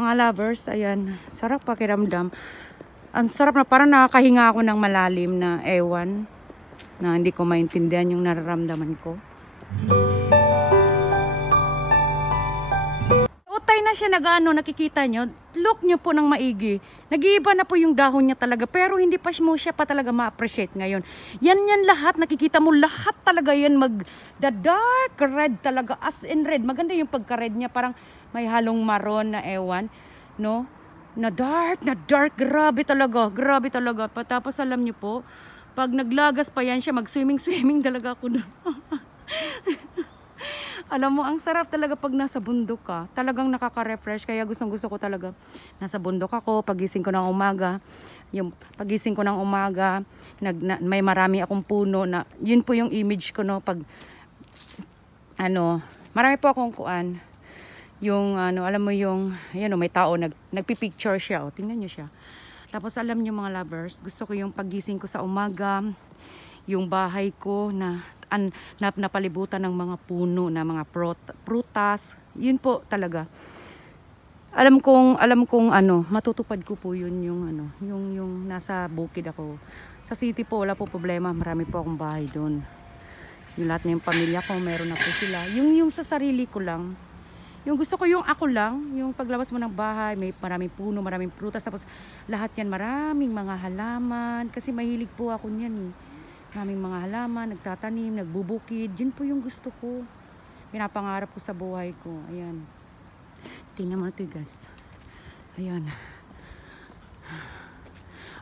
Mga lovers, ayan. Sarap pakiramdam. Ang sarap na, parang nakakahinga ako ng malalim na ewan. Na hindi ko maintindihan yung nararamdaman ko. Utay na siya nag-ano, nakikita nyo. Look nyo po ng maigi. Nag-iiba na po yung dahon niya talaga. Pero hindi pa mo siya pa talaga ma-appreciate ngayon. Yan lahat, nakikita mo lahat talaga yan the dark red talaga. As in red. Maganda yung pagka-red niya. Parang may halong maroon na ewan. No? Na dark. Grabe talaga. Tapos alam nyo po, pag naglagas pa yan siya, mag-swimming talaga ako doon. Alam mo, ang sarap talaga pag nasa bundok ka. Talagang nakaka-refresh. Kaya gustong-gusto ko talaga. Nasa bundok ako, pagising ko ng umaga. Yung pagising ko ng umaga, may marami akong puno na, yun po yung image ko, no, pag, marami po akong kuan. Yung, alam mo yung, ayan, may tao, nagpipicture siya, tingnan nyo siya. Tapos alam nyo mga lovers, gusto ko yung pagising ko sa umaga, yung bahay ko na napalibutan ng mga puno na mga prutas. Yun po talaga. Alam kong matutupad ko po yun yung nasa bukid ako. Sa city po wala po problema, marami po akong bahay doon. Yung lahat na yung pamilya ko, meron na po sila. Yung sa sarili ko lang. Yung gusto ko yung ako lang, yung paglabas mo ng bahay, may maraming puno, maraming prutas, tapos lahat yan maraming mga halaman kasi mahilig po ako niyan eh. Maraming mga halaman, nagtatanim, nagbubukid. Yun po yung gusto ko. Pinapangarap ko sa buhay ko. Ayan. Tingnan mo ito guys. Ayan.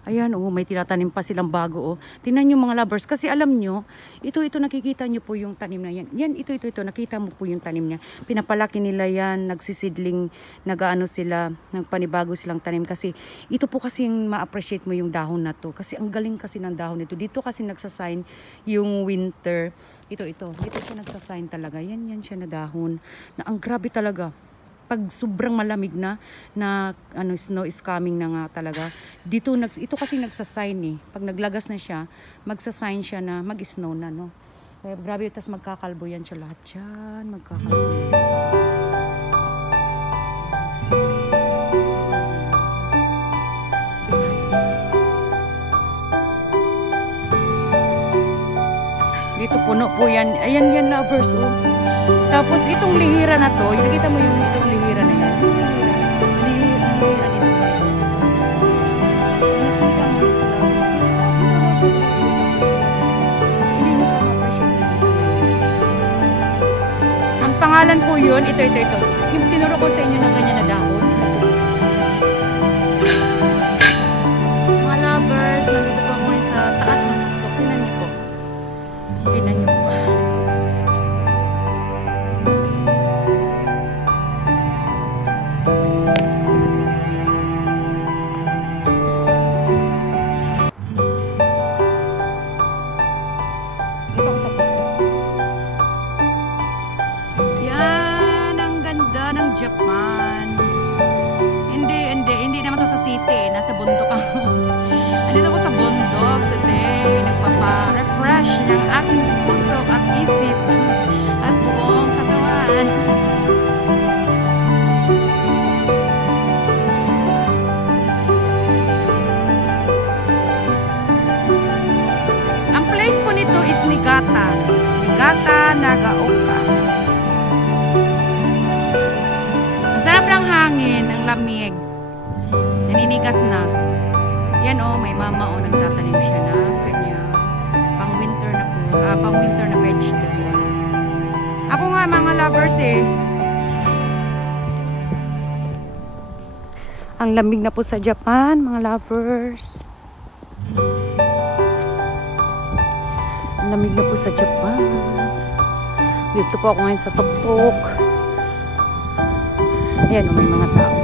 Ayan, oh, may tinatanim pa silang bago, oh. Tingnan nyo mga lovers. Kasi alam nyo, ito nakikita nyo po yung tanim na yan. Yan, ito. Nakita mo po yung tanim niya. Pinapalaki nila yan, nagsisidling, sila, nagpanibago silang tanim. Kasi ito po kasi yung ma-appreciate mo yung dahon na to. Kasi ang galing kasi ng dahon nito. Dito kasi nagsasign yung winter. Ito. Dito siya nagsasign talaga. Yan siya na dahon. Na ang grabe talaga. Pag sobrang malamig na snow is coming na nga talaga. Ito kasi nagsasign eh. Pag naglagas na siya, magsasign siya na mag-snow na, no. Kaya grabe, tas magkakalbo yan siya lahat yan. Magkakalbo yan. Dito puno po yan. Ayan lovers, oh. Tapos itong lihira na to, nakita mo yung itong lihira na yan. Lihira nito. Hindi nyo pa ma-appreciate. Ang pangalan po yun, ito. Yung tinuro ko sa inyo ng ganyan na dahon. Mga lovers, nandito po ako sa taas. Tingnan nyo po. Tingnan nyo po. Japan. Hindi naman to sa city, nasa bundok ako. Andito ako sa bundok today, nagpapa-refresh ng aking puso at isip at buong katawan. Ang place po nito is Niigata, Nagaoka. Sarap ng hangin, ang lamig. Naninigas na. Yan oh, may mama oh, nagtatanim siya na kanya pang-winter na vegetable. Ako nga mga lovers eh. Ang lamig na po sa Japan, mga lovers. Ang lamig na po sa Japan. Dito po ako ngayon sa tuktok. Ayan, may mga tao.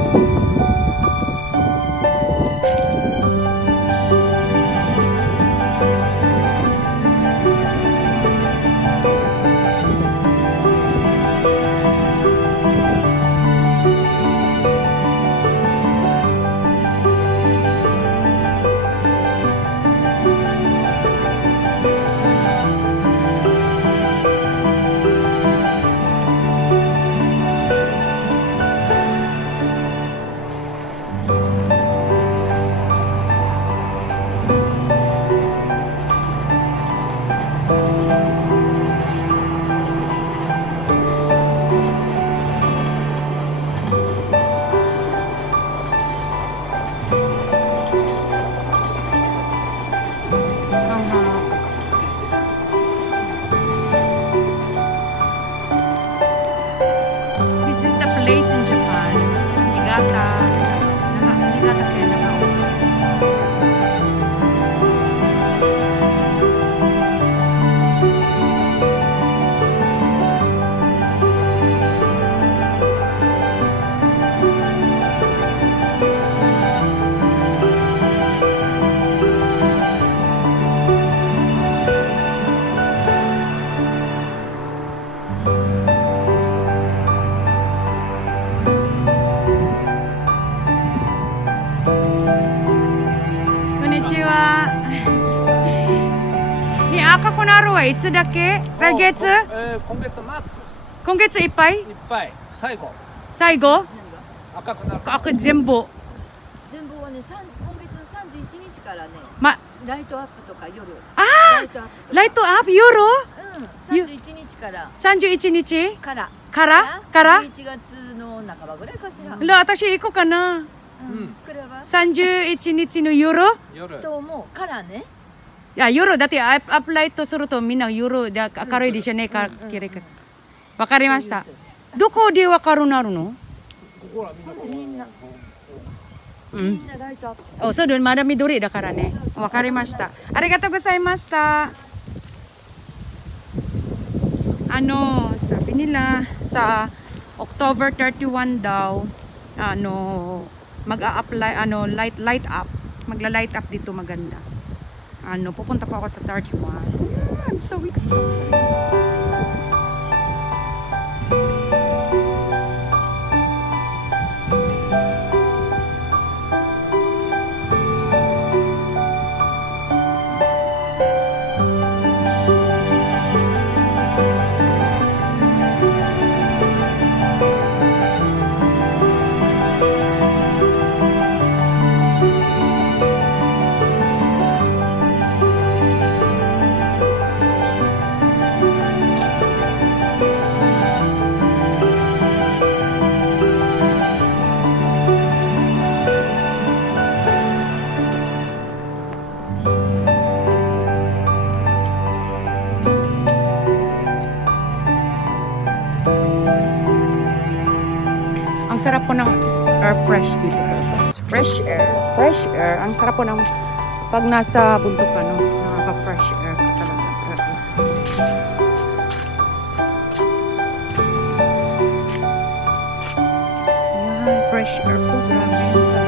place in Japan. Niigata. Niigata kaya naka-open. Konnichiwa. Ni Akakonaru wa itsu dake? 来月？今月末。今月いっぱい？いっぱい。最後。最後？赤くなる。赤全部。全部はね、今月の31日からね、ま、ライトアップとか夜。あライトアップとか。ライトアップ夜？うん、31日から。31日？から？11月の半ばぐらいかしら。私行こうかな。これは31日の夜？と思うからね。いや、夜だってアップライトするとみんな夜で明るいでしょね。わかりました。どこでわかるなるの？ここはみんなライトアップ。お、そうだ、まだ緑だからね。わかりました。ありがとうございました。Sabi nila sa October 31 daw, mag-a-apply, light up. Magla-light up dito maganda. Pupunta pa ako sa 31. I'm so excited. Ang sarap po ng air fresh dito. Fresh air. Fresh air. Ang sarap po ng pag nasa bundok nakaka-fresh air ka talaga. Yan, fresh air po. Grabe yan sa...